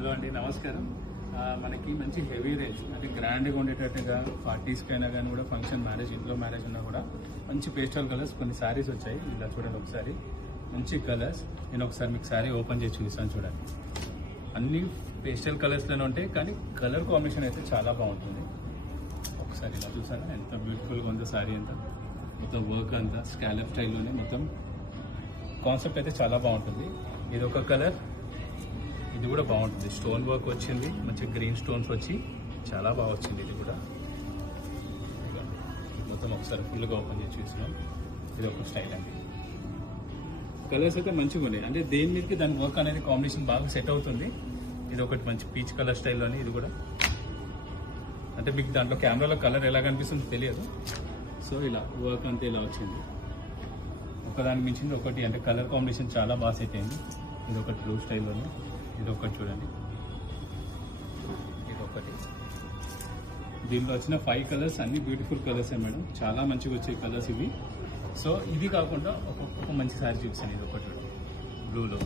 Hello అండి, నమస్కారం. మనకి మంచి హెవీ రేంజ్ అంటే గ్రాండ్గా ఉండేటట్టుగా పార్టీస్కైనా కానీ కూడా ఫంక్షన్ మ్యారేజ్, ఇంట్లో మ్యారేజ్ ఉన్నా కూడా మంచి పేస్టల్ కలర్స్ కొన్ని శారీస్ వచ్చాయి. ఇలా చూడండి ఒకసారి, మంచి కలర్స్. నేను ఒకసారి మీకు శారీ ఓపెన్ చేసి చూపిస్తాను. చూడండి, అన్ని పేస్టల్ కలర్స్లోనే ఉంటాయి, కానీ కలర్ కాంబినేషన్ అయితే చాలా బాగుంటుంది. ఒకసారి ఇలా చూసారా ఎంత బ్యూటిఫుల్గా ఉందో శారీ, అంతా మొత్తం వర్క్ అంతా స్కాలప్ స్టైల్లోనే మొత్తం కాన్సెప్ట్ అయితే చాలా బాగుంటుంది. ఇది ఒక కలర్, ఇది కూడా బాగుంటుంది. స్టోన్ వర్క్ వచ్చింది, మంచి గ్రీన్ స్టోన్స్ వచ్చి చాలా బాగా వచ్చింది. ఇది కూడా మొత్తం ఒకసారి ఫుల్గా ఓపెన్ చేసి చూసినాం. ఇది ఒక స్టైల్ అండి. కలర్స్ అయితే మంచిగా ఉన్నాయి, అంటే దేని మీదకి దాని వర్క్ అనేది కాంబినేషన్ బాగా సెట్ అవుతుంది. ఇది ఒకటి మంచి పీచ్ కలర్ స్టైల్లోని, ఇది కూడా అంటే మీకు దాంట్లో కెమెరాలో కలర్ ఎలా కనిపిస్తుందో తెలియదు. సో ఇలా వర్క్ అంతా ఇలా వచ్చింది. ఒకదానికి మించింది ఒకటి, అంటే కలర్ కాంబినేషన్ చాలా బాగా సెట్ అయింది. ఇది ఒకటి బ్లూ స్టైల్లోనే, ఇది ఒకటి చూడండి, ఇది ఒకటి. దీంట్లో వచ్చిన 5 కలర్స్ అన్ని బ్యూటిఫుల్ కలర్సే మేడం, చాలా మంచిగా వచ్చే కలర్స్ ఇవి. సో ఇది కాకుండా ఒక్కొక్క మంచి శారీ చూపిస్తాను. ఇది ఒకటి చూడండి, బ్లూలో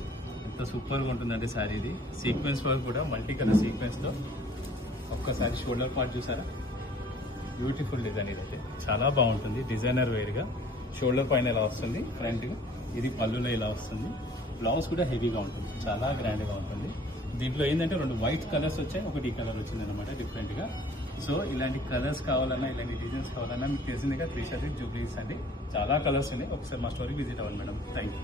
ఎంత సూపర్గా ఉంటుందంటే శారీ. ఇది సీక్వెన్స్ వర్క్ కూడా, మల్టీ కలర్ సీక్వెన్స్తో. ఒక్కసారి షోల్డర్ పార్ట్ చూసారా, బ్యూటిఫుల్ డిజైన్. ఇదైతే చాలా బాగుంటుంది, డిజైనర్ వేర్గా. షోల్డర్ పైన ఇలా వస్తుంది, ఫ్రంట్గా ఇది పళ్ళులో ఇలా వస్తుంది. బ్లౌజ్ కూడా హెవీగా ఉంటుంది, చాలా గ్రాండ్గా ఉంటుంది. దీంట్లో ఏంటంటే 2 వైట్ కలర్స్ వచ్చాయి, ఒకటి ఈ కలర్ వచ్చింది అనమాట డిఫరెంట్గా. సో ఇలాంటి కలర్స్ కావాలన్నా, ఇలాంటి డిజైన్స్ కావాలన్నా మీకు తెలిసిందిగా 3 జూబ్లీస్ అండి. చాలా కలర్స్ ఉన్నాయి. ఒకసారి మా స్టోరీకి విజిట్ అవ్వాలి మేడం. Thank you.